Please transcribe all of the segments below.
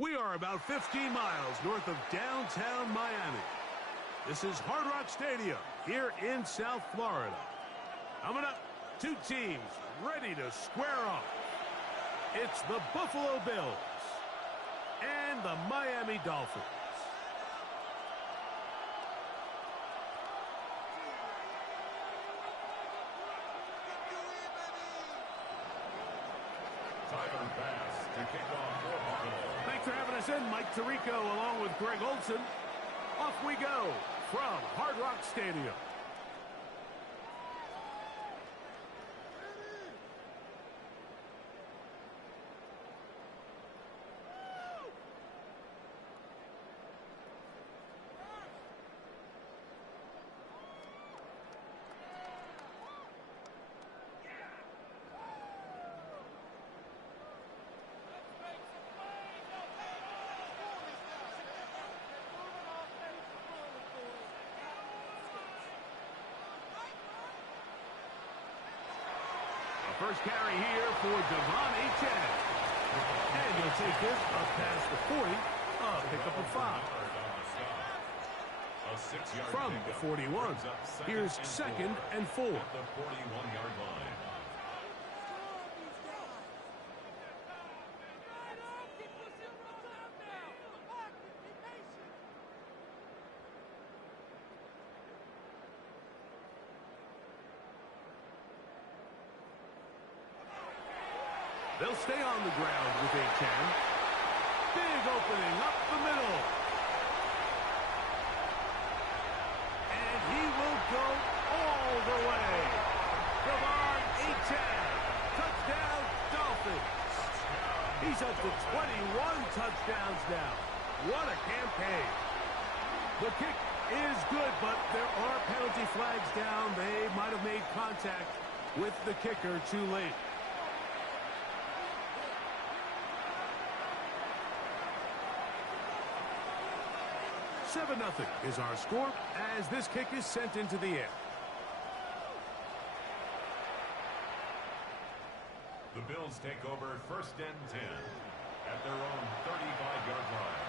We are about 15 miles north of downtown Miami. This is Hard Rock Stadium here in South Florida. Coming up, two teams ready to square off. It's the Buffalo Bills and the Miami Dolphins. Thanks for having us in, Mike Tirico, along with Greg Olson. Off we go from Hard Rock Stadium. First carry here for Devon Achane. And he'll take this up past the 40, a pickup of 5. From the 41, here's 2nd and 4. At the 41-yard line. They'll stay on the ground with Achane. Big opening up the middle. And he will go all the way. Devon Achane. Touchdown, Dolphins. He's up to 21 touchdowns now. What a campaign. The kick is good, but there are penalty flags down. They might have made contact with the kicker too late. 7-0 is our score as this kick is sent into the air. The Bills take over 1st and 10 at their own 35-yard line.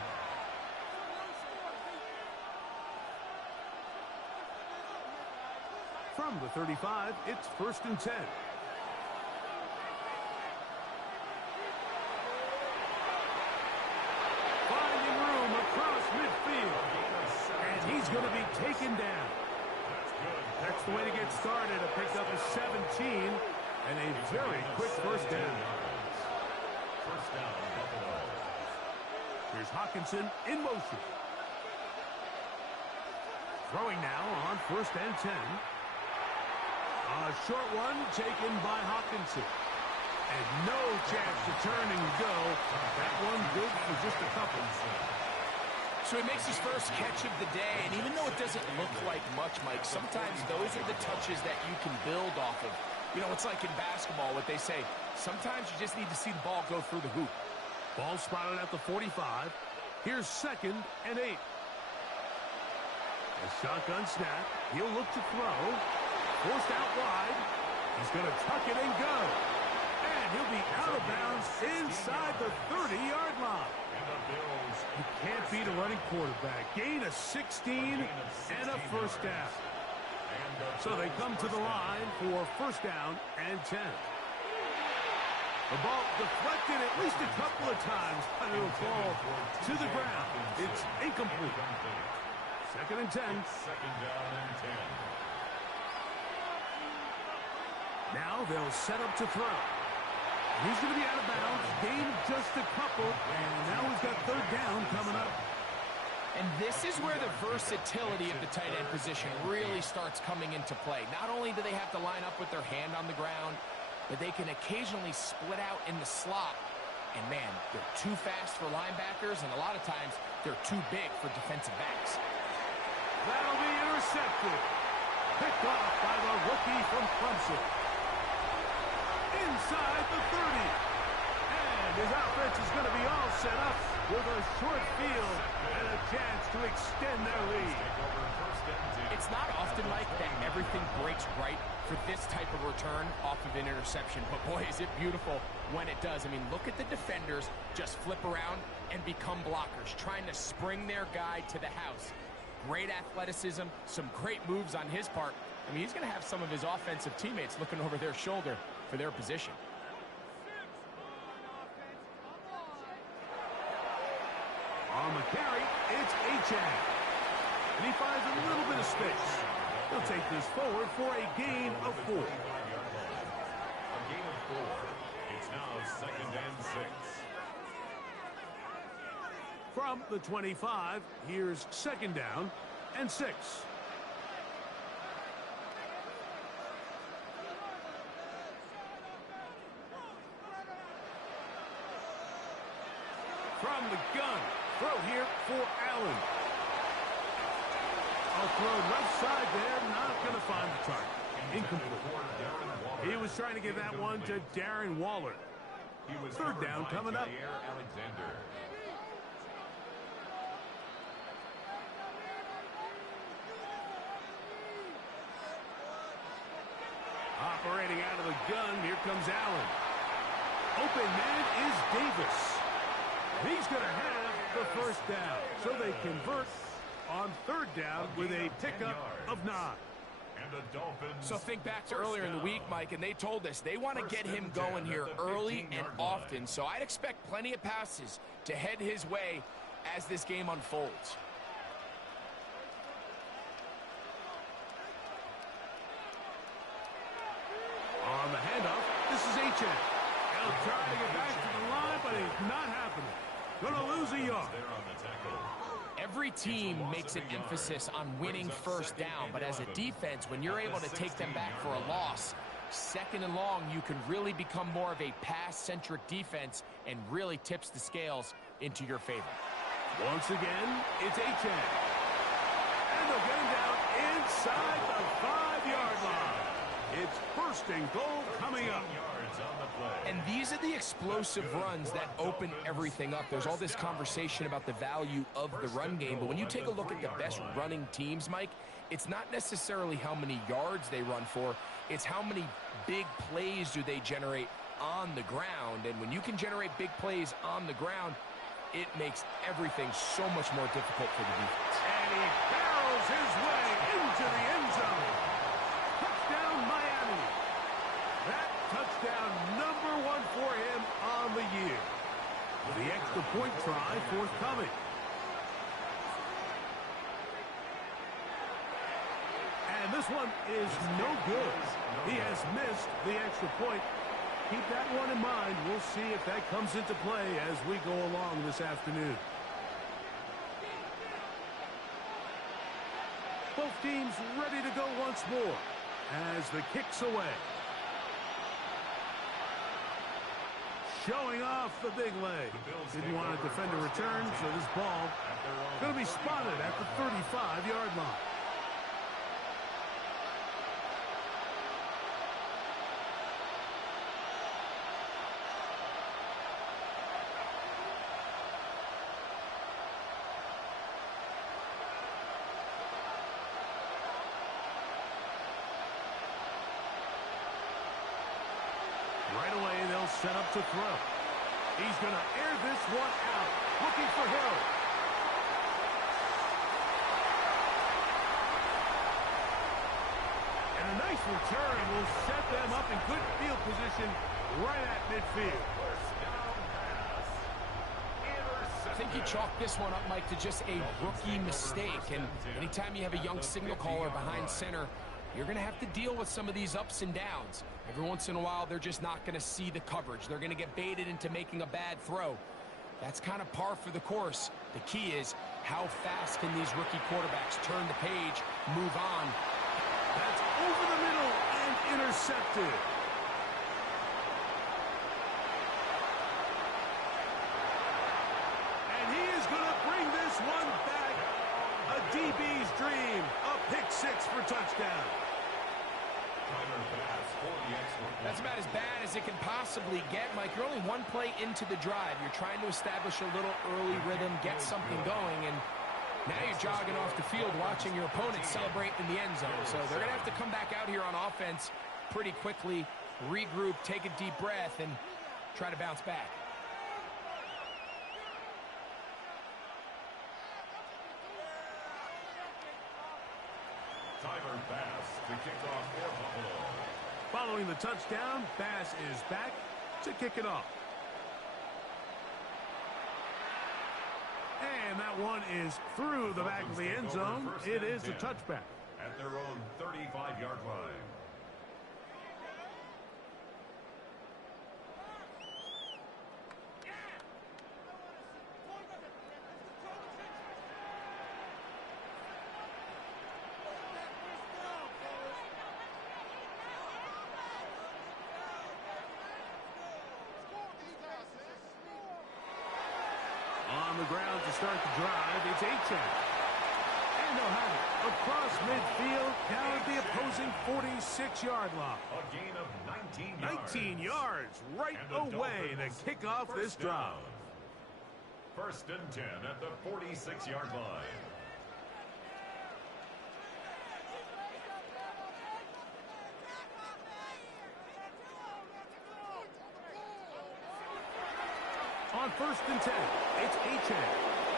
From the 35, it's 1st and 10. Finding room across midfield. And he's going to be taken down. That's the way to get started. A pickup of 17 and a very quick first down. First down, Buffalo. Here's Hockenson in motion. Throwing now on 1st and 10. A short one taken by Hockenson. And no chance to turn and go. That one good for just a couple. So he makes his first catch of the day, and even though it doesn't look like much, Mike, sometimes those are the touches that you can build off of. You know, it's like in basketball, what they say, sometimes you just need to see the ball go through the hoop. Ball spotted at the 45. Here's 2nd and 8. A shotgun snap. He'll look to throw. Forced out wide. He's going to tuck it and go. And he'll be out of bounds inside the 30-yard line. You can't beat a running quarterback. Gain of 16 and a first down. So they come to the line for 1st down and 10. The ball deflected at least a couple of times, but it'll fall to the ground. It's incomplete. 2nd and 10. 2nd down and 10. Now they'll set up to throw. He's going to be out of bounds. Gain of just a couple, and now he's got 3rd down coming up. And this is where the versatility of the tight end position really starts coming into play. Not only do they have to line up with their hand on the ground, but they can occasionally split out in the slot. And man, they're too fast for linebackers, and a lot of times they're too big for defensive backs. That'll be intercepted. Picked off by the rookie from Clemson. Inside the 30. And his offense is going to be all set up with a short field and a chance to extend their lead. and 10. It's not often, Mike, that everything breaks right for this type of return off of an interception. But, boy, is it beautiful when it does. I mean, look at the defenders just flip around and become blockers, trying to spring their guy to the house. Great athleticism, some great moves on his part. I mean, he's going to have some of his offensive teammates looking over their shoulder for their position. On the carry, it's Achane. And he finds a little bit of space. He'll take this forward for a gain of 4. A gain of 4. It's now 2nd and 6. From the 25, here's 2nd down and 6. From the gun, throw here for Allen. I'll throw left side there, not going to find the target. Incomplete. He was trying to give that one to Darren Waller. 3rd down coming up. Alexander. Operating out of the gun, here comes Allen. Open man is Davis. He's going to have the 1st down. So they convert on 3rd down with a pickup of 9. So think back to earlier in the week, Mike, and they told us they want to get him going here early and often. So I'd expect plenty of passes to head his way as this game unfolds. On the handoff, this is Achane. He'll try to get back to the line, but it's not happening. Going to lose a yard. Every team makes an emphasis on winning 1st down, but as a defense, when you're able to take them back for a loss, 2nd and long, you can really become more of a pass-centric defense and really tips the scales into your favor. Once again, it's Achane. And they'll get him down inside the 5-yard line. It's 1st and goal coming up. And these are the explosive runs that open everything up. There's all this conversation about the value of the run game, but when you take a look at the best running teams, Mike, it's not necessarily how many yards they run for, it's how many big plays do they generate on the ground. And when you can generate big plays on the ground, it makes everything so much more difficult for the defense. And he barrels his way into the end zone. Touchdown, Miami. That touchdown number 1 for him on the year. With the extra point try forthcoming. And this one is no good. He has missed the extra point. Keep that one in mind. We'll see if that comes into play as we go along this afternoon. Both teams ready to go once more as the kick's away. Showing off the big leg. Didn't want to defend a return, so this ball going to be spotted at the 35-yard line. Right away, they'll set up to throw. He's going to air this one out, looking for Hill. And a nice return will set them up in good field position right at midfield. I think you chalk this one up, Mike, to just a rookie mistake. And anytime you have a young signal caller behind center, you're going to have to deal with some of these ups and downs. Every once in a while, they're just not going to see the coverage. They're going to get baited into making a bad throw. That's kind of par for the course. The key is how fast can these rookie quarterbacks turn the page, move on. That's over the middle and intercepted. And he is going to bring this one back. A DB's dream. A pick 6 for touchdown. That's about as bad as it can possibly get, Mike. You're only one play into the drive. You're trying to establish a little early rhythm, get something going, and Now you're jogging off the field watching your opponent celebrate in the end zone. So they're going to have to come back out here on offense pretty quickly, regroup, take a deep breath, and try to bounce back. Tyler Bass to kick off for Buffalo. Following the touchdown, Bass is back to kick it off. And that one is through the back of the end zone. It is a touchback. At their own 35-yard line. On the ground to start the drive, it's Achane. And they'll have it across midfield, down at the opposing 46-yard line. A gain of 19 yards. 19 yards right away to kick off this drive. First and 10 at the 46-yard line. On first and 10, it's Achane.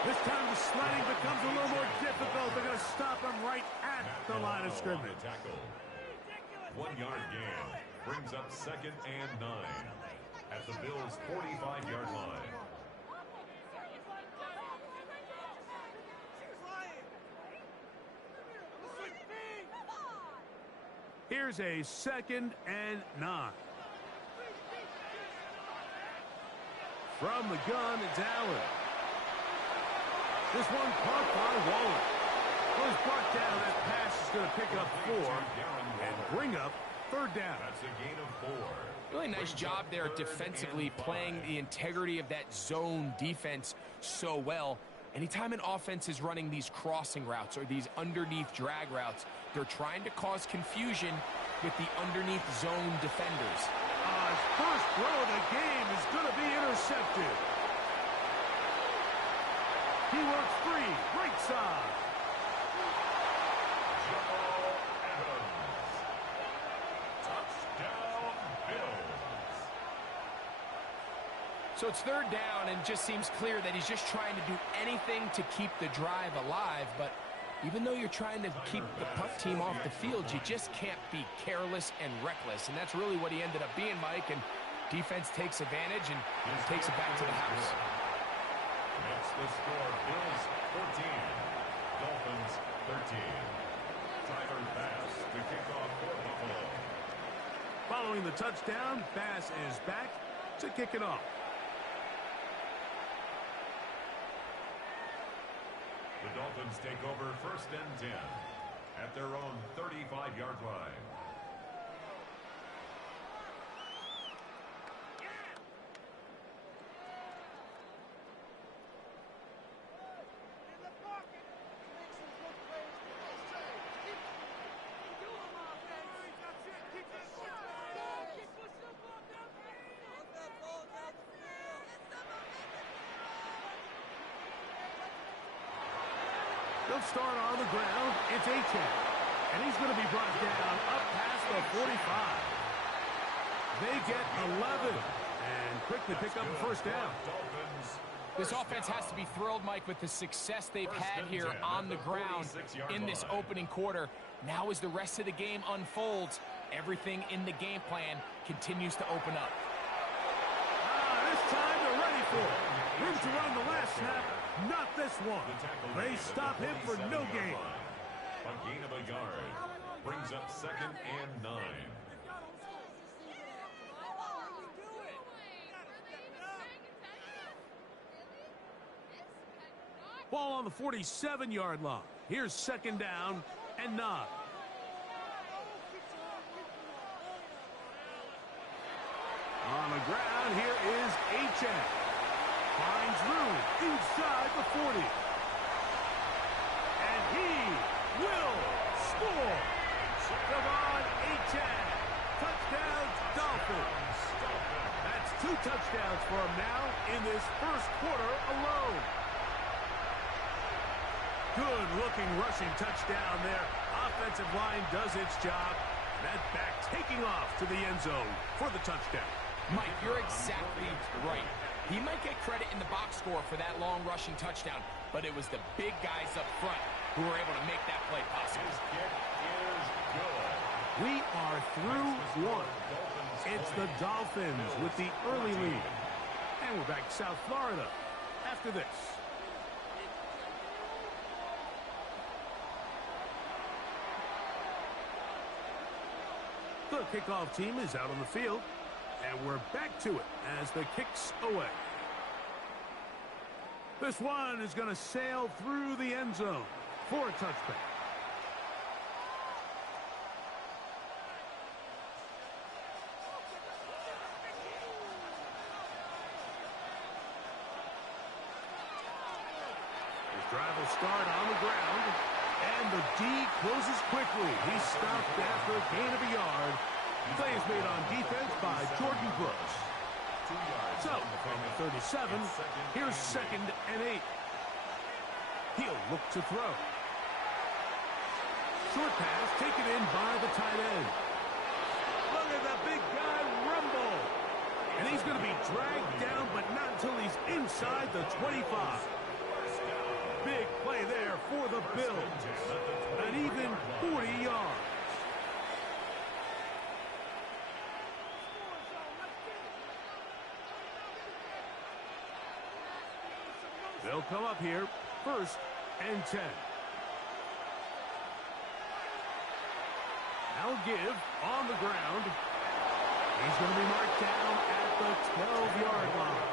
This time the sliding becomes a little more difficult. They're going to stop him right at the line of scrimmage. 1 yard gain brings up 2nd and 9 at the Bills' 45-yard line. Here's a 2nd and 9. From the gun, it's Allen. This one caught by Waller. Was brought down. That pass is going to pick up 4 and bring up 3rd down. That's a gain of 4. Really nice job there defensively, playing the integrity of that zone defense so well. Anytime an offense is running these crossing routes or these underneath drag routes, they're trying to cause confusion with the underneath zone defenders. His first throw of the game is going to be intercepted. He works free, right side. Jamal Adams. Touchdown, Bills. So it's 3rd down, and it just seems clear that he's just trying to do anything to keep the drive alive. But even though you're trying to keep the punt team off the field, you just can't be careless and reckless. And that's really what he ended up being, Mike. And defense takes advantage and takes it back to the house. Makes the score Bills 14, Dolphins 13. Tyler Bass to kick off for Buffalo. Following the touchdown, Bass is back to kick it off. The Dolphins take over 1st and 10 at their own 35-yard line. They'll start on the ground. It's Achane. And he's going to be brought down up past the 45. They get 11 and quickly pick up a 1st down. This offense has to be thrilled, Mike, with the success they've had here on the ground in this opening quarter. Now as the rest of the game unfolds, everything in the game plan continues to open up. This time they're ready for it. Room to run the last snap. Not this one. They stop him for no gain. A gain of a yard brings up 2nd and 9. Ball on the 47-yard line. Here's 2nd down and 9. On the ground, here is Achane. Finds room inside the 40. And he will score. Devon Achane. Touchdowns, Dolphins. That's 2 touchdowns for him now in this 1st quarter alone. Good-looking rushing touchdown there. Offensive line does its job. That back taking off to the end zone for the touchdown. Mike, you're exactly right. He might get credit in the box score for that long rushing touchdown, but it was the big guys up front who were able to make that play possible. His kick is good. We are through one. It's the Dolphins with the early lead. And we're back to South Florida after this. The kickoff team is out on the field. And we're back to it as the kick's away. This one is going to sail through the end zone for a touchback. His drive will start on the ground. And the D closes quickly. He's stopped after a gain of a yard. Play is made on defense by Jordan Brooks. So, from the 37, here's 2nd and 8. He'll look to throw. Short pass taken in by the tight end. Look at the big guy rumble. And he's going to be dragged down, but not until he's inside the 25. Big play there for the Bills. An even 40 yards. They'll come up here, 1st and 10. Now give on the ground. He's going to be marked down at the 12-yard line.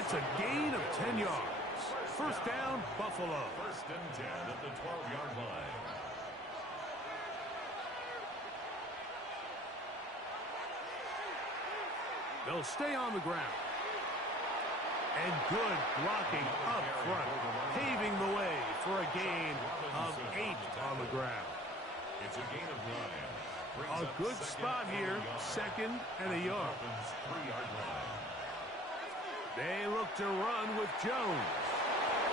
It's a gain of 10 yards. 1st down, Buffalo. 1st and 10 at the 12-yard line. They'll stay on the ground. And good blocking up front, paving the way for a gain of 8 on the ground. It's a gain of 9. A good spot here, 2nd and a yard. 3-yard line. They look to run with Jones.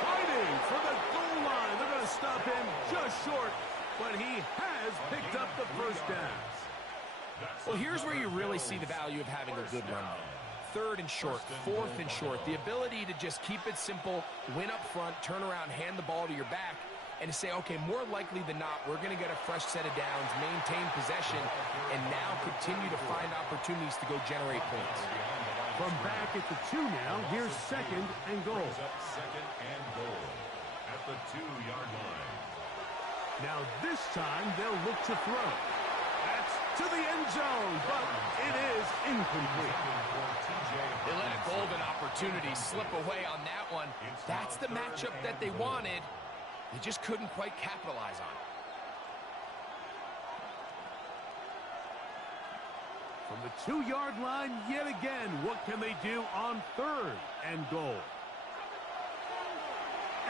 Fighting for the goal line. They're going to stop him just short, but he has picked up the 1st down. Well, here's where you really see the value of having a good run. 3rd and short, 4th and short. The ability to just keep it simple, win up front, turn around, hand the ball to your back, and to say, okay, more likely than not, we're going to get a fresh set of downs, maintain possession, and now continue to find opportunities to go generate points. From back at the 2 now, here's 2nd and goal. 2nd and goal at the 2-yard line. Now this time they'll look to throw. That's to the end zone, but it is incomplete. They let a golden opportunity slip away on that one. That's the matchup that they wanted. They just couldn't quite capitalize on it. From the 2-yard line yet again, what can they do on 3rd and goal?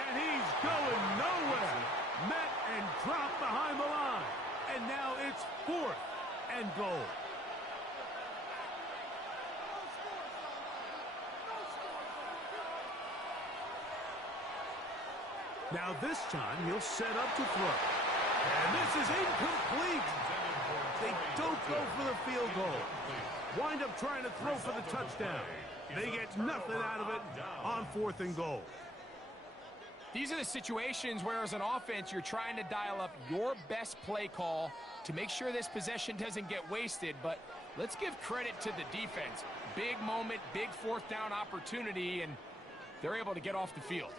And he's going nowhere. Met and dropped behind the line. And now it's 4th and goal. Now this time he'll set up to throw. And this is incomplete. They don't go for the field goal. Wind up trying to throw for the touchdown. They get nothing out of it on 4th and goal. These are the situations where as an offense you're trying to dial up your best play call to make sure this possession doesn't get wasted, but let's give credit to the defense. Big moment, big 4th down opportunity, and they're able to get off the field.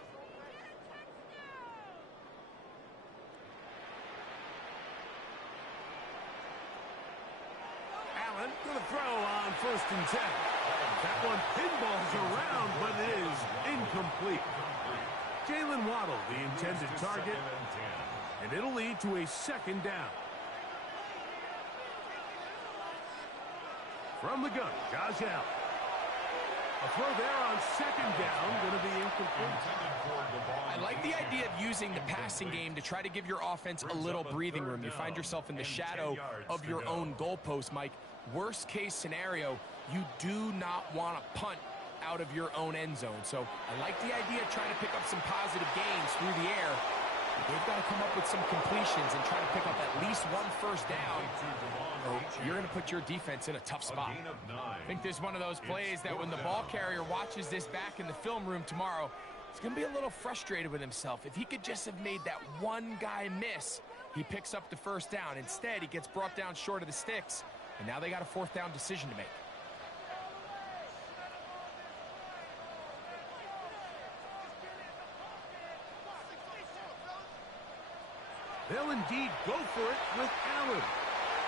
Allen going to throw on 1st and 10. That one pinballs around, but it is incomplete. Jalen Waddle, the intended target, and it'll lead to a 2nd down. From the gun, Josh Allen. A throw there on 2nd down, going to be incomplete. I like the idea of using the passing game to try to give your offense a little breathing room. You find yourself in the shadow of your own goalpost, Mike. Worst case scenario, you do not want to punt out of your own end zone. So I like the idea of trying to pick up some positive gains through the air. They've got to come up with some completions and try to pick up at least one first down, or you're going to put your defense in a tough spot. I think there's one of those plays that when the ball carrier watches this back in the film room tomorrow, he's going to be a little frustrated with himself. If he could just have made that one guy miss, he picks up the first down. Instead, he gets brought down short of the sticks, and now they got a fourth down decision to make. They'll indeed go for it with Allen.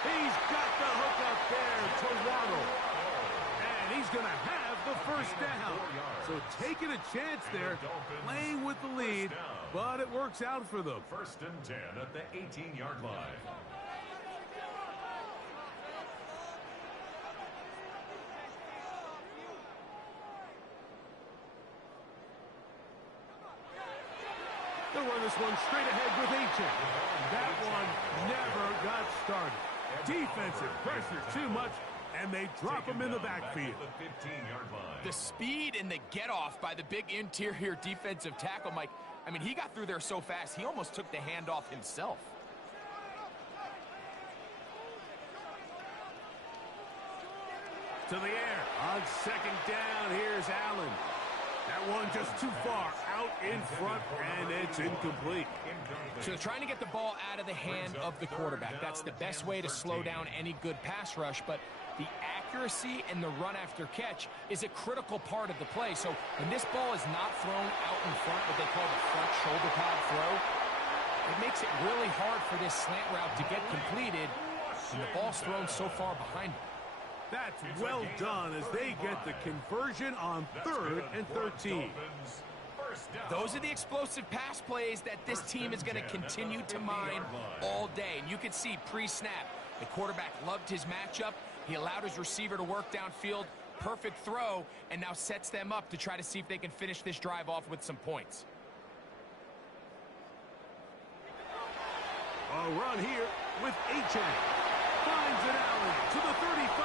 He's got the hook up there to Waddle. And he's going to have the first down. So taking a chance there, playing with the lead, but it works out for them. 1st and 10 at the 18-yard line. They'll run this one straight ahead with Achane. That one never got started. Defensive pressure too much, and they drop him in the backfield. The speed and the get-off by the big interior defensive tackle, Mike. I mean, he got through there so fast, he almost took the handoff himself. To the air. On 2nd down, here's Allen. That one just too far out in front, and it's incomplete. So they're trying to get the ball out of the hand of the quarterback. That's the best way to slow down any good pass rush, but the accuracy and the run after catch is a critical part of the play. So when this ball is not thrown out in front, what they call the front shoulder pad throw, it makes it really hard for this slant route to get completed, and the ball's thrown so far behind him. That's well done as they get the conversion on 3rd and 13. Those are the explosive pass plays that this team is going to continue to mine all day. And you can see pre-snap, the quarterback loved his matchup. He allowed his receiver to work downfield. Perfect throw, and now sets them up to try to see if they can finish this drive off with some points. A run here with Achane. Finds it Allen to the 35.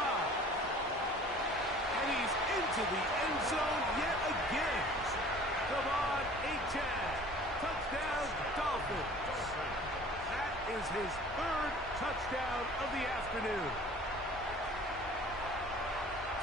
And he's into the end zone yet again. Devon Achane. Touchdown, Dolphins. That is his 3rd touchdown of the afternoon.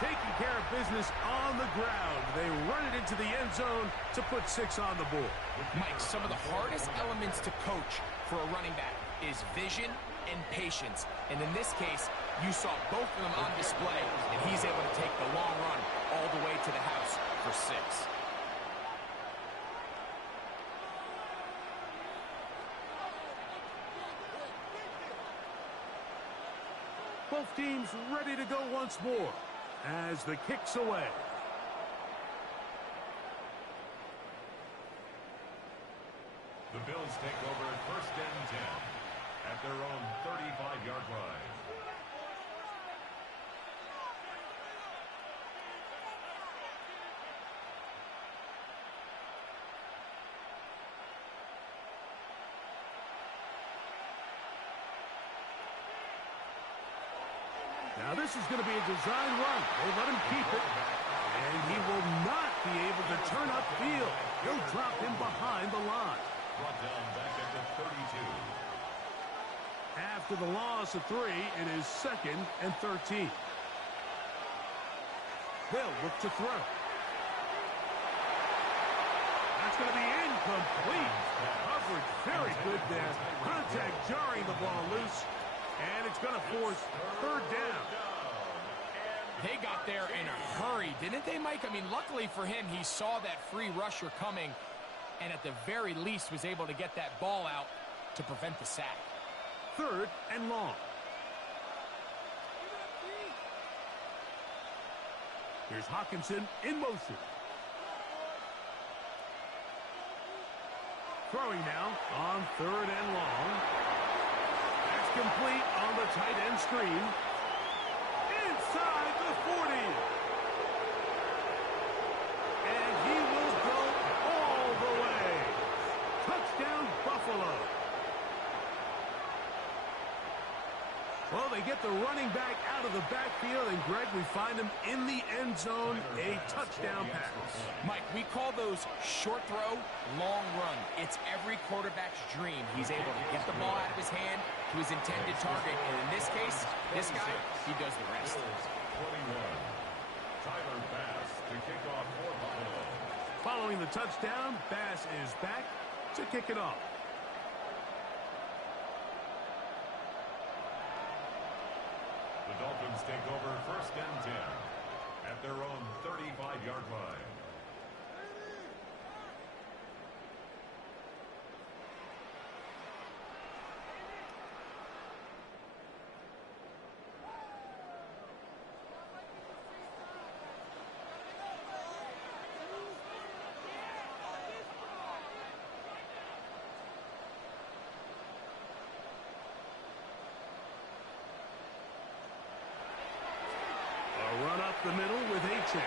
Taking care of business on the ground. They run it into the end zone to put 6 on the board. Mike, some of the hardest elements to coach for a running back is vision and patience. And in this case, you saw both of them on display, and he's able to take the long run all the way to the house for 6. Both teams ready to go once more as the kick's away. The Bills take over 1st and 10 at their own 35-yard line. Now this is going to be a design run. They let him keep it, and he will not be able to turn upfield. He'll drop him behind the line. Brought down back at the 32. After the loss of 3, it is 2nd and 13. They'll look to throw. That's going to be incomplete. Coverage very good there. Contact jarring the ball loose. And it's going to force 3rd down. They got there in a hurry, didn't they, Mike? I mean, luckily for him, he saw that free rusher coming, and at the very least was able to get that ball out to prevent the sack. 3rd and long. Here's Hockenson in motion. Throwing now on 3rd and long. That's complete on the tight end screen. Inside the 40. And he will go all the way. Touchdown, Buffalo. Well, they get the running back out of the backfield, and Greg, we find him in the end zone, a touchdown pass. Mike, we call those short throw, long run. It's every quarterback's dream. He's able to get the ball out of his hand to his intended target, and in this case, this guy, he does the rest. 21. Tyler Bass to kick off for Buffalo. Following the touchdown, Bass is back to kick it off. The Dolphins take over 1st and 10 at their own 35-yard line. Run up the middle with Achane.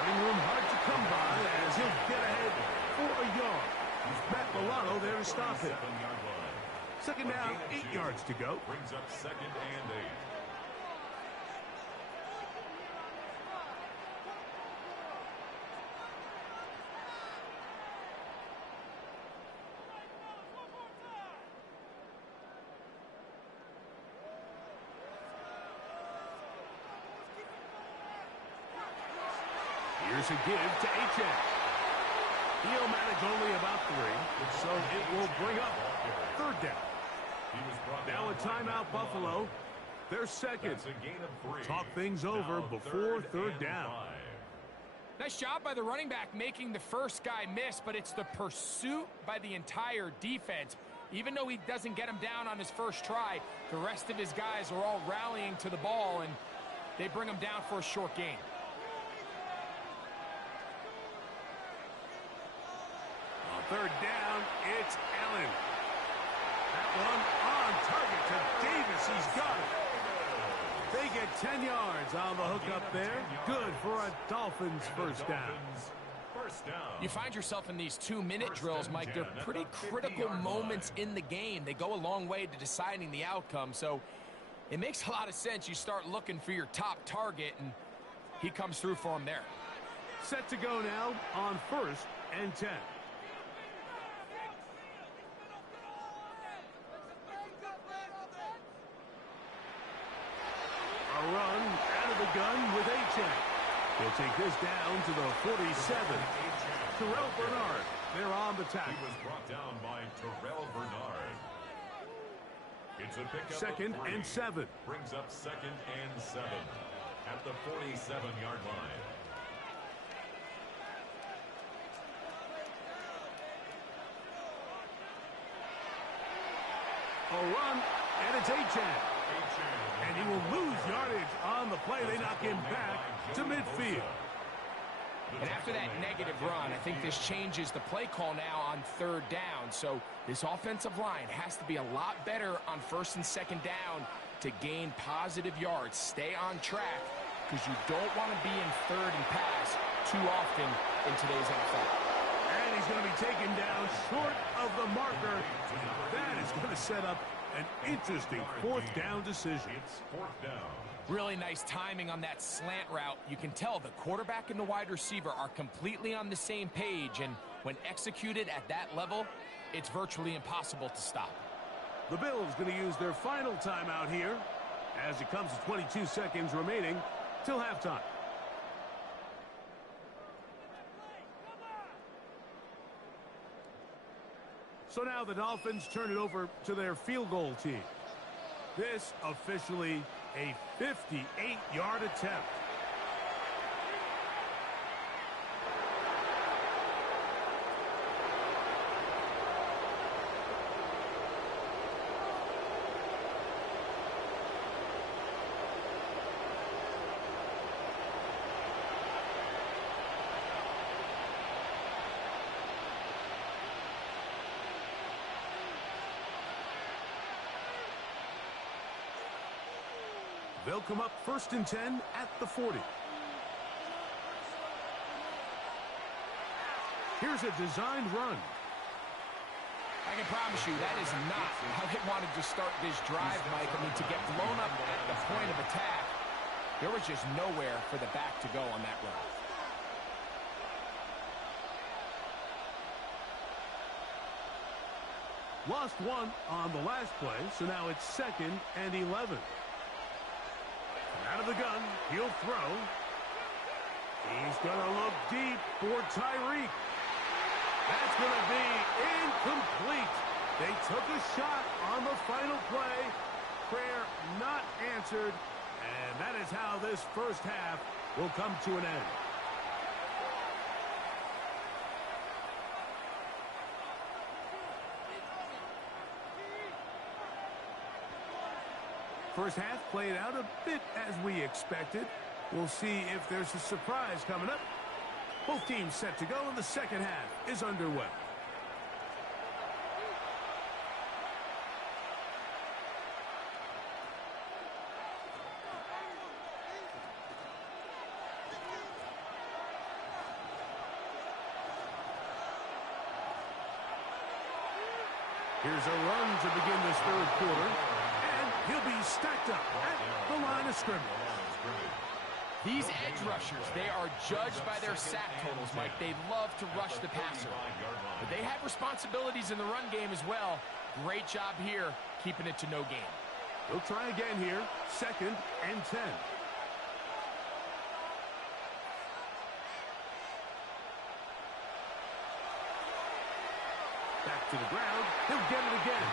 Running room hard to come by as he'll get ahead for a yard. Matt Milano there to stop him. 7-yard line. Second down, 8 yards to go. Brings up 2nd and 8. Here's a give to Achane. He'll manage only about 3, so it will bring up 3rd down. Now a timeout, Buffalo. They're second. That's a gain of 3. Talk things over before 3rd down. Nice job by the running back making the first guy miss, but it's the pursuit by the entire defense. Even though he doesn't get him down on his first try, the rest of his guys are all rallying to the ball, and they bring him down for a short gain. On 3rd down, it's Allen. That one on target to Davis. He's got it. They get 10 yards on the hook up there. Good for a Dolphins first down. You find yourself in these 2-minute drills, Mike. They're pretty critical moments in the game. They go a long way to deciding the outcome, so it makes a lot of sense. You start looking for your top target, and he comes through for him there. Set to go now on 1st and 10. A run out of the gun with Achane. He'll take this down to the 47. Terrell Bernard, they're on the tackle. He was brought down by Terrell Bernard. It's a pickup 2nd and 7. Brings up 2nd and 7 at the 47-yard line. A run, and it's Achane. And he will lose yardage on the play. They knock him back to midfield. And after that negative run, I think this changes the play call now on 3rd down. So this offensive line has to be a lot better on 1st and 2nd down to gain positive yards. Stay on track because you don't want to be in 3rd and pass too often in today's NFL. And he's going to be taken down short of the marker. That is going to set up an interesting 4th down decision. It's 4th down. Really nice timing on that slant route. You can tell the quarterback and the wide receiver are completely on the same page, and when executed at that level, it's virtually impossible to stop. The Bills going to use their final timeout here as it comes to 22 seconds remaining till halftime. So now the Dolphins turn it over to their field goal team. This officially a 58-yard attempt. They'll come up 1st and 10 at the 40. Here's a designed run. I can promise you, that is not how they wanted to start this drive, Mike. I mean, to get blown up at the point of attack, there was just nowhere for the back to go on that run. Lost one on the last play, so now it's 2nd and 11. Out of the gun, he'll throw. He's going to look deep for Tyreek. That's going to be incomplete. They took a shot on the final play. Prayer not answered. And that is how this first half will come to an end. First half played out a bit as we expected. We'll see if there's a surprise coming up. Both teams set to go, and the second half is underway. Here's a run to begin this third quarter. He'll be stacked up at the line of scrimmage. These edge rushers, they are judged by their sack totals, Mike. They love to rush the passer. But they have responsibilities in the run game as well. Great job here, keeping it to no gain. He'll try again here, 2nd and 10. Back to the ground. He'll get it again.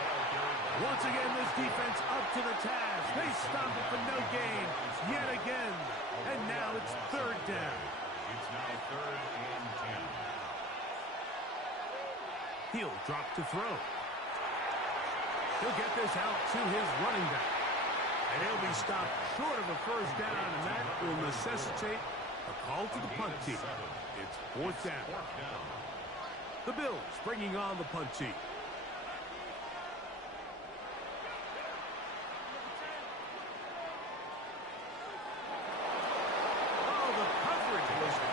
Once again, this defense up to the task. They stop it for no gain yet again. And now it's 3rd down. It's now 3rd and 10. He'll drop to throw. He'll get this out to his running back. And he'll be stopped short of a first down, and that will necessitate a call to the punt team. It's 4th down. The Bills bringing on the punt team.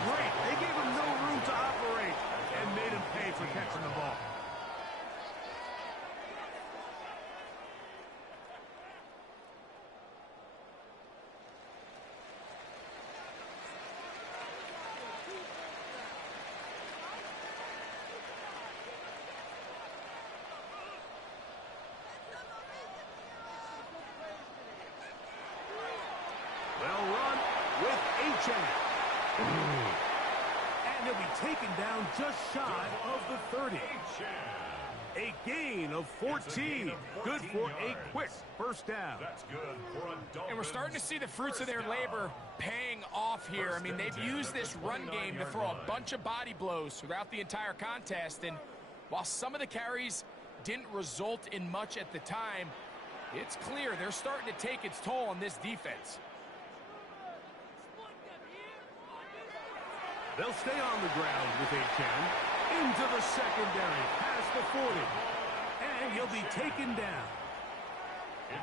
Great. They gave him no room to operate and made him pay for catching the ball. Well run with Achane. And he'll be taken down just shy of the 30. A gain of 14. Good for a quick first down. That's good for a Dolphins. And we're starting to see the fruits of their labor paying off here. I mean, they've used this run game to throw a bunch of body blows throughout the entire contest. And while some of the carries didn't result in much at the time, it's clear they're starting to take its toll on this defense. They'll stay on the ground with Achane into the secondary, past the 40, and he'll be taken down.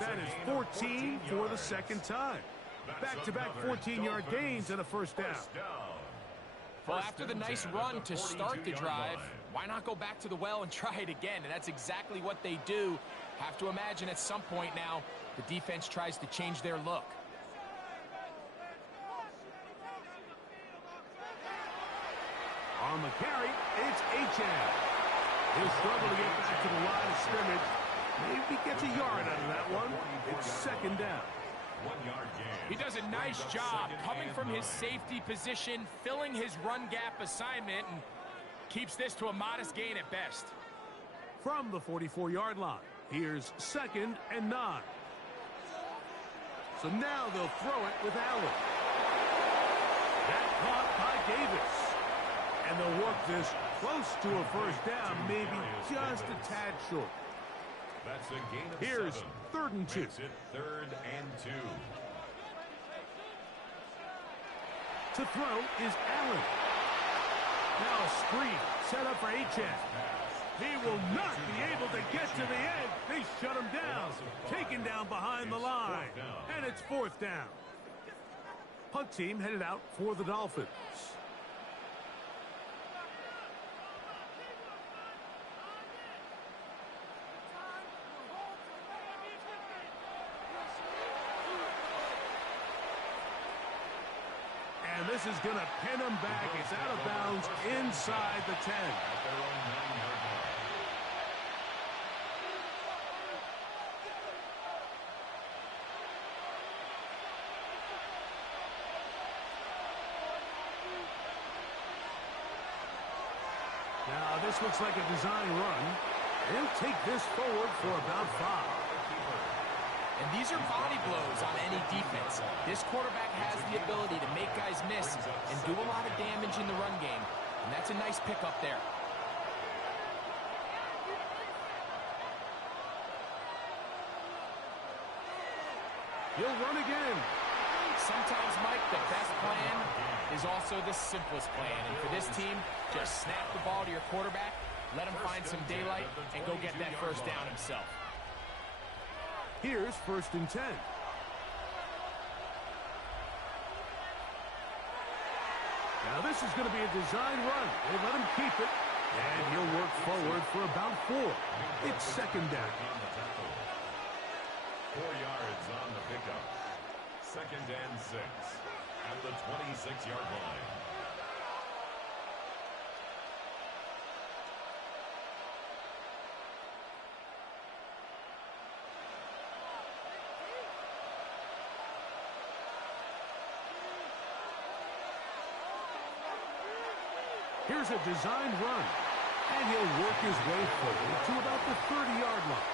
That is 14 for the second time. Back-to-back 14-yard gains and a first down. Well, after the nice run to start the drive, why not go back to the well and try it again? And that's exactly what they do. Have to imagine at some point now the defense tries to change their look. On the carry, it's Achane. He'll struggle to get back to the line of scrimmage. Maybe gets a yard out of that one. It's second down. 1 yard gain. He does a nice job coming from his safety position, filling his run gap assignment, and keeps this to a modest gain at best. From the 44-yard line, here's 2nd and 9. So now they'll throw it with Allen. That caught by Davis. And they'll work this close to a first down, maybe just a tad short. That's a gain of Here's 7. 3rd and 2. Makes it 3rd and 2. To throw is Allen. Now a screen set up for Achane. He will not be able to get to the edge. They shut him down. Taken down behind the line. And it's 4th down. Punt team headed out for the Dolphins. this is going to pin him back. It's out of bounds inside the 10. At their own 9-yard line. Now, this looks like a design run. He'll take this forward for about 5. And these are body blows on any defense. This quarterback has the ability to make guys miss and do a lot of damage in the run game. And that's a nice pickup there. He'll run again. Sometimes, Mike, the best plan is also the simplest plan. And for this team, just snap the ball to your quarterback, let him find some daylight, and go get that first down himself. Here's 1st and 10. Now this is going to be a design run. They let him keep it, and he'll work forward for about 4. It's 2nd down. 4 yards on the pickup. 2nd and 6 at the 26-yard line. Here's a design run, and he'll work his way forward to about the 30-yard line.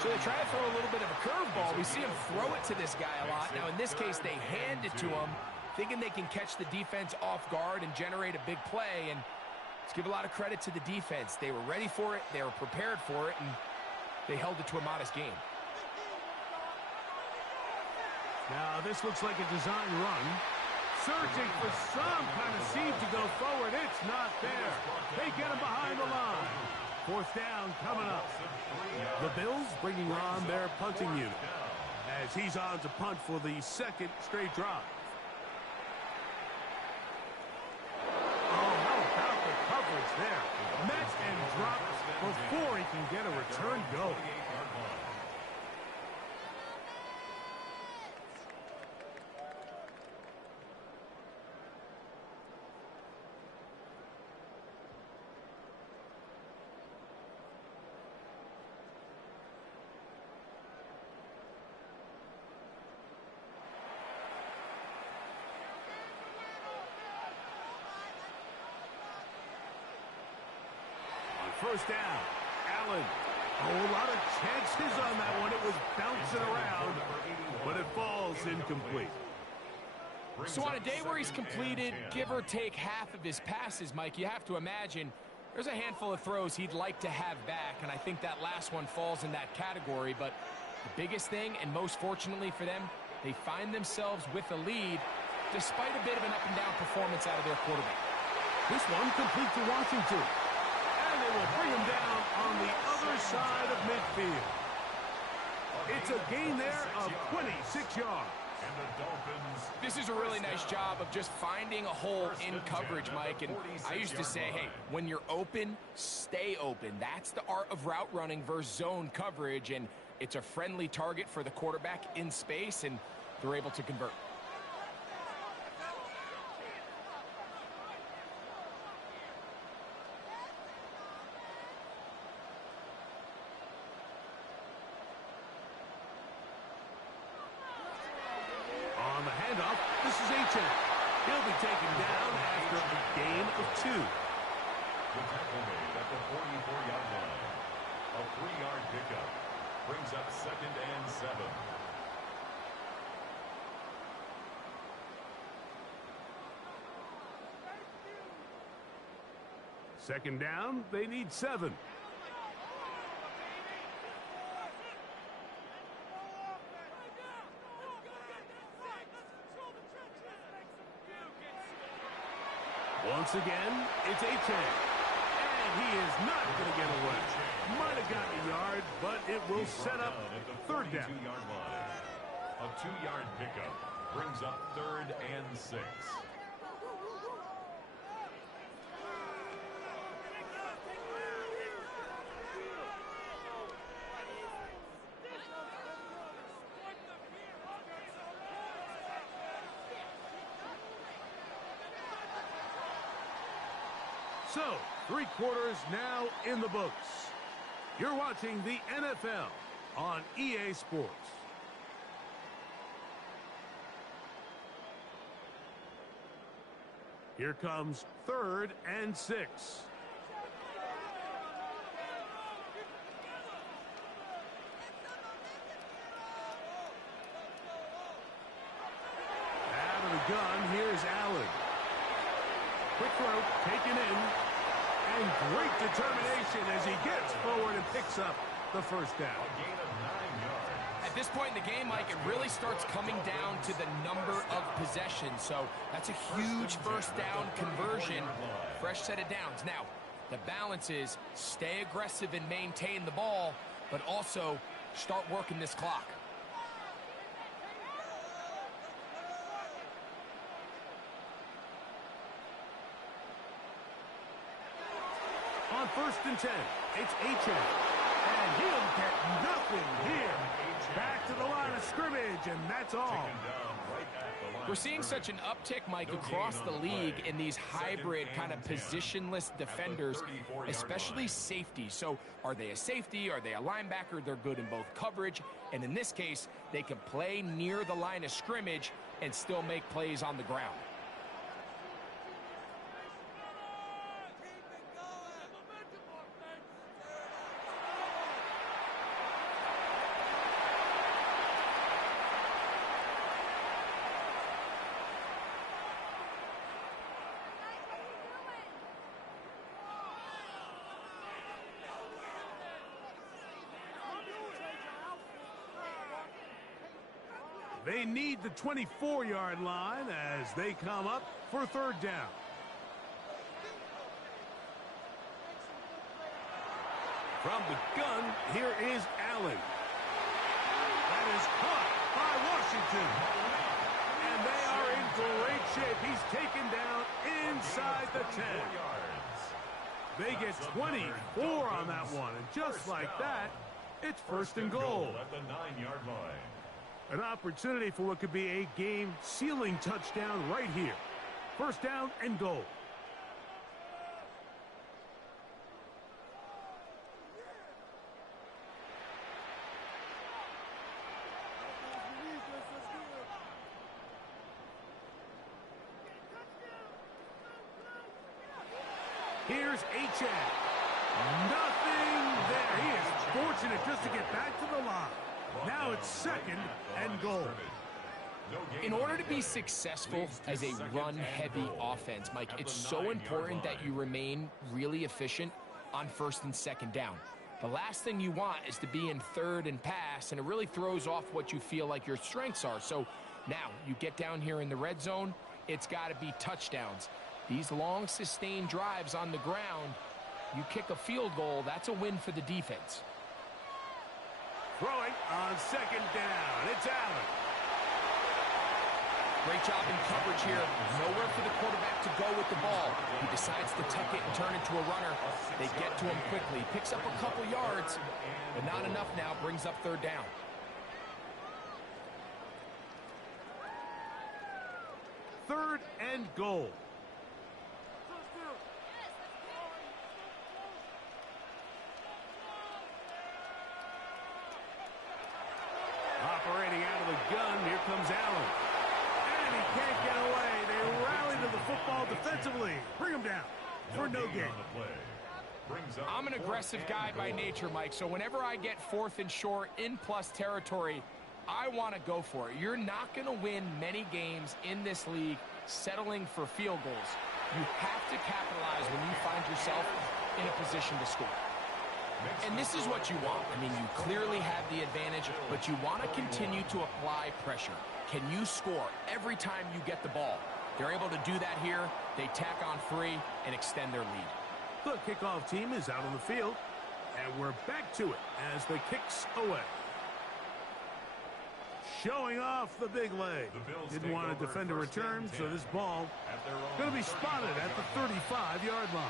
So they try to throw a little bit of a curveball. We see him throw it to this guy a lot. Now, in this case, they hand it to him, thinking they can catch the defense off guard and generate a big play. And let's give a lot of credit to the defense. They were ready for it, they were prepared for it, and they held it to a modest game. Now, this looks like a design run. Searching for some kind of seed to go forward. It's not there. They get him behind the line. 4th down coming up. The Bills bringing on their punting unit as he's on to punt for the 2nd straight drive. Oh, how about the coverage there? Met and dropped before he can get a return go. First down, Allen. Oh, a lot of chances on that one. It was bouncing around, but it falls incomplete. So on a day where he's completed, give or take half of his passes, Mike, you have to imagine there's a handful of throws he'd like to have back, and I think that last one falls in that category. But the biggest thing, and most fortunately for them, they find themselves with a lead despite a bit of an up-and-down performance out of their quarterback. This one complete to Washington. And they will bring him down on the other side of midfield. It's a gain there of 26 yards. And the Dolphins. This is a really nice job of just finding a hole in coverage, Mike. And I used to say, hey, when you're open, stay open. That's the art of route running versus zone coverage. And it's a friendly target for the quarterback in space, and they're able to convert. On the handoff, this is Achane. He'll be taken down after a gain of 2. The tackle made at the 44-yard line. A 3-yard pickup brings up 2nd and 7. Second down, they need 7. Once again, it's Achane. And he is not going to get away. Might have gotten a yard, but it will set up At the 3rd down. 42-yard line. A 2-yard pickup brings up 3rd and 6. So, 3 quarters now in the books. You're watching the NFL on EA Sports. Here comes 3rd and 6. Out of the gun, here's Allen. Quick throw, taken in, and great determination as he gets forward and picks up the first down. A gain of 9 yards. At this point in the game, Mike, it really starts coming down to the number of possessions. So that's a huge first down conversion. Fresh set of downs. Now, the balance is stay aggressive and maintain the ball, but also start working this clock. On 1st and 10, it's Achane. And he'll get nothing here. Back to the line of scrimmage, and that's all. We're seeing such an uptick, Mike, across the league in these hybrid kind of positionless defenders, especially safety. So are they a safety? Are they a linebacker? They're good in both coverage. And in this case, they can play near the line of scrimmage and still make plays on the ground. They need the 24-yard line as they come up for 3rd down. From the gun, here is Allen. That is caught by Washington. And they are in great shape. He's taken down inside the 10. They get 24 on that one. And just like that, it's 1st and goal. At the 9-yard line. An opportunity for what could be a game-sealing touchdown right here. 1st down and goal. Here's Achane. Nothing there. He is fortunate just to get back to the line. Now it's 2nd and goal. In order to be successful as a run-heavy offense, Mike, it's so important that you remain really efficient on 1st and 2nd down. The last thing you want is to be in 3rd and pass, and it really throws off what you feel like your strengths are. So now you get down here in the red zone, it's got to be touchdowns. These long, sustained drives on the ground, you kick a field goal, that's a win for the defense. Throwing on 2nd down. It's Allen. Great job in coverage here. Nowhere for the quarterback to go with the ball. He decides to tuck it and turn it to a runner. They get to him quickly. Picks up a couple yards, but not enough now. Brings up 3rd down. Third and goal. Operating out of the gun, here comes Allen. And he can't get away. They rally to the football defensively. Bring him down for no gain. I'm an aggressive guy by nature, Mike, so whenever I get 4th and short in plus territory, I want to go for it. You're not going to win many games in this league settling for field goals. You have to capitalize when you find yourself in a position to score. And this is what you want. I mean, you clearly have the advantage, but you want to continue to apply pressure. Can you score every time you get the ball? They're able to do that here. They tack on 3 and extend their lead. The kickoff team is out on the field, and we're back to it as the kick's away. Showing off the big leg. Didn't want to defend a return, so this ball going to be spotted at the 35-yard line.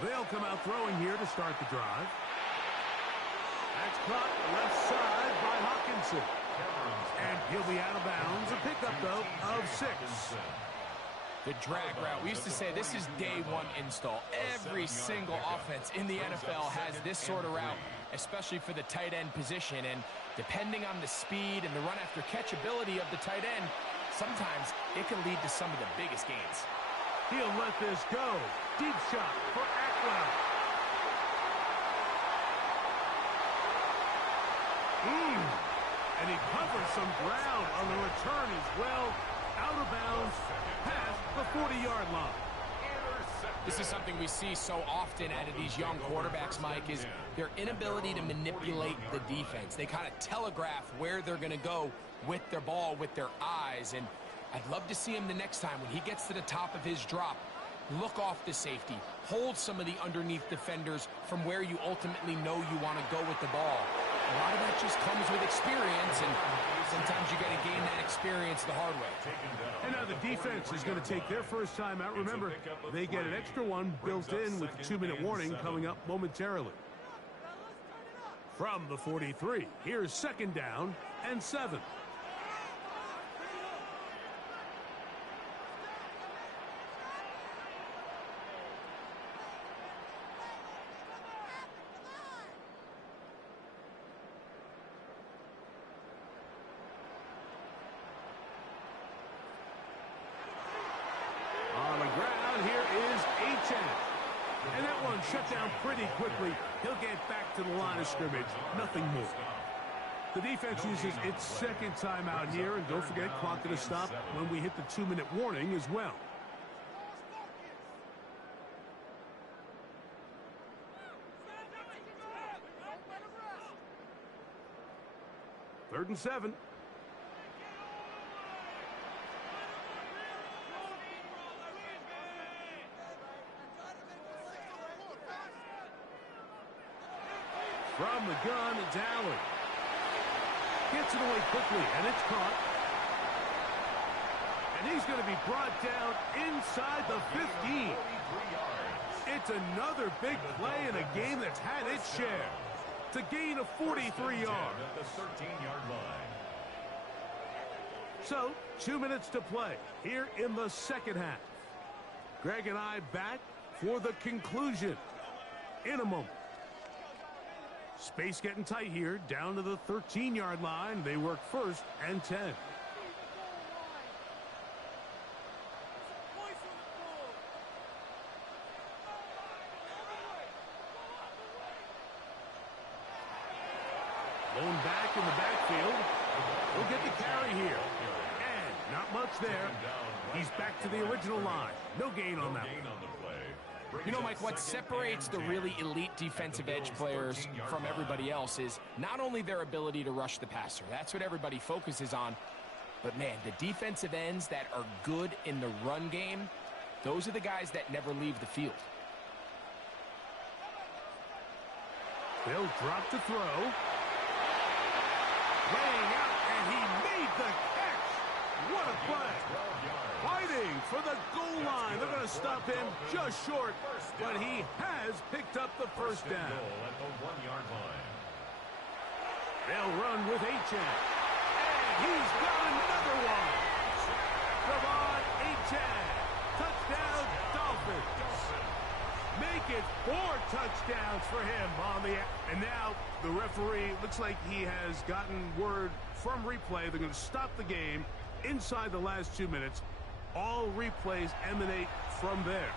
They'll come out throwing here to start the drive. That's caught left side by Hawkinson. And he'll be out of bounds. A pickup, though, of 6. The drag route. We used to say this is day one install. Every single offense in the NFL has this sort of route, especially for the tight end position. And depending on the speed and the run after catch ability of the tight end, sometimes it can lead to some of the biggest gains. He'll let this go. Deep shot for Atwell. And he covers some ground on the return as well. Out of bounds, past the 40-yard line. This is something we see so often out of these young quarterbacks, Mike, is their inability to manipulate the defense. They kind of telegraph where they're going to go with their ball, with their eyes. And I'd love to see him the next time when he gets to the top of his drop. Look off the safety. Hold some of the underneath defenders from where you ultimately know you want to go with the ball. A lot of that just comes with experience, and sometimes you got to gain that experience the hard way. And now the defense is going to take their first time out. Remember, they get an extra one built in with the 2-minute warning coming up momentarily. From the 43, here's 2nd down and 7. And that one shut down pretty quickly. He'll get back to the line of scrimmage. Nothing more. The defense uses its 2nd timeout here. And don't forget, clock going to stop when we hit the 2-minute warning as well. Third and 7. From the gun, it's Allen. Gets it away quickly, and it's caught. And he's going to be brought down inside the 15. It's another big play in a game that's had its share. To gain a 43-yard. So, 2 minutes to play here in the second half. Greg and I back for the conclusion in a moment. Space getting tight here, down to the 13-yard line. They work 1st and 10. Going back in the backfield. He'll get the carry here. And not much there. He's back to the original line. No gain on that one. You know, Mike, what separates the really elite defensive edge players from everybody else is not only their ability to rush the passer. That's what everybody focuses on. But, man, the defensive ends that are good in the run game, those are the guys that never leave the field. They'll drop to throw. Laying out, and he made the catch. What a play. Fighting for the goal line. They're going to stop him just short, but he has picked up the first down. They'll run with Achane. And he's got another one. Devon Achane. Touchdown, Dolphins. Make it 4 touchdowns for him on the... And now the referee looks like he has gotten word from replay. They're going to stop the game inside the last 2 minutes. All replays emanate from there.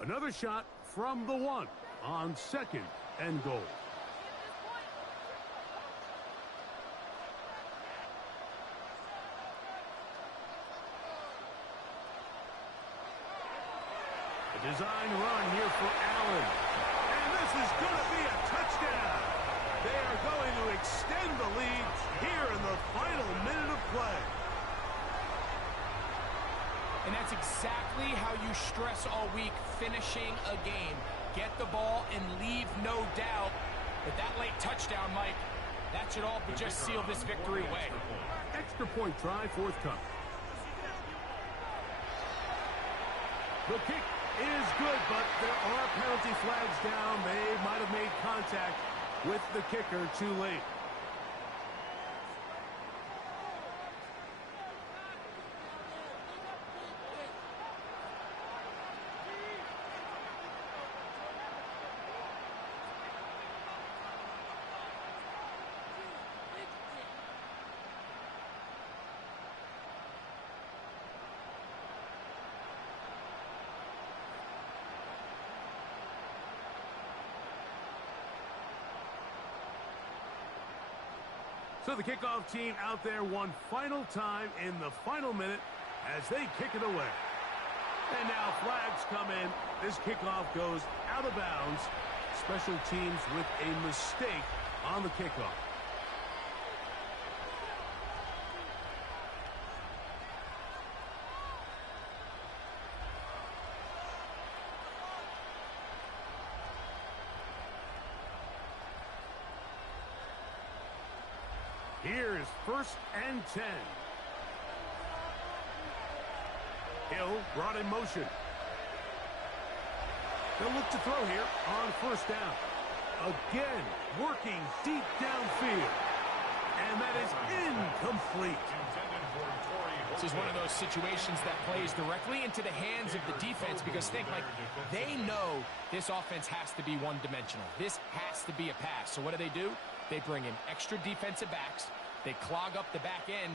Another shot from the 1 on 2nd and goal. A design run here for Allen. And this is going to be a touchdown. They are going to extend the lead here in the final minute of play. And that's exactly how you stress all week, finishing a game. Get the ball and leave no doubt. But that late touchdown, Mike, that should all but just seal this victory away. Extra point try forthcoming. The kick is good, but there are penalty flags down. They might have made contact with the kicker too late. So the kickoff team out there one final time in the final minute as they kick it away. And now flags come in. This kickoff goes out of bounds. Special teams with a mistake on the kickoff. Here is 1st and 10. Hill brought in motion. They'll look to throw here on 1st down. Again, working deep downfield. And that is incomplete. This is one of those situations that plays directly into the hands of the defense because think, like, they know this offense has to be one-dimensional. This has to be a pass. So what do? They bring in extra defensive backs. They clog up the back end.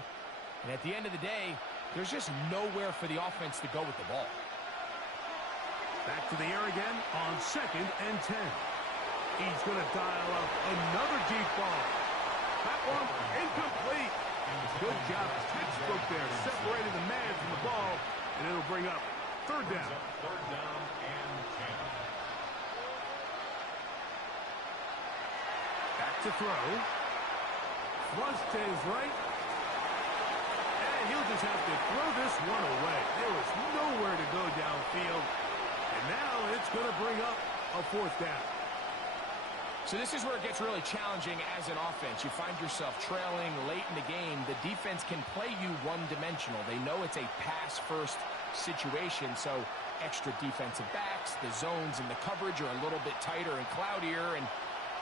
And at the end of the day, there's just nowhere for the offense to go with the ball. Back to the air again on 2nd and 10. He's going to dial up another deep ball. That one incomplete. Good job. Textbook there, separating the man from the ball. And it'll bring up 3rd down. 3rd down and 10. Back to throw. Flush to his right. And he'll just have to throw this one away. There was nowhere to go downfield. And now it's going to bring up a 4th down. So this is where it gets really challenging as an offense. You find yourself trailing late in the game. The defense can play you one-dimensional. They know it's a pass-first situation, so extra defensive backs, the zones and the coverage are a little bit tighter and cloudier, and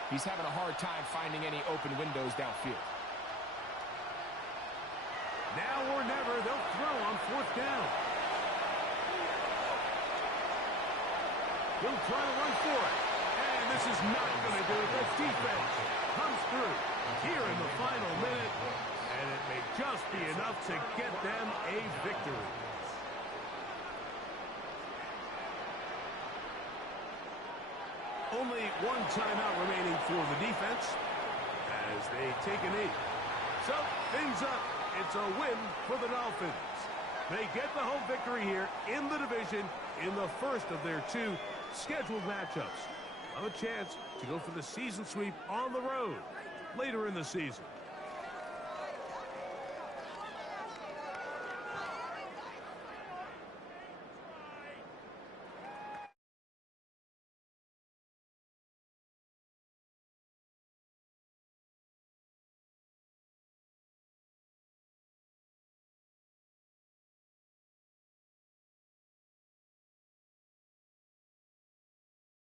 he's having a hard time finding any open windows downfield. Now or never, they'll throw on 4th down. He'll try to run for it. And this is not going to do it. The defense comes through here in the final minute. And it may just be enough to get them a victory. Only one timeout remaining for the defense as they take a knee. So, things up. It's a win for the Dolphins. They get the home victory here in the division in the first of their 2 scheduled matchups. Have a chance to go for the season sweep on the road later in the season.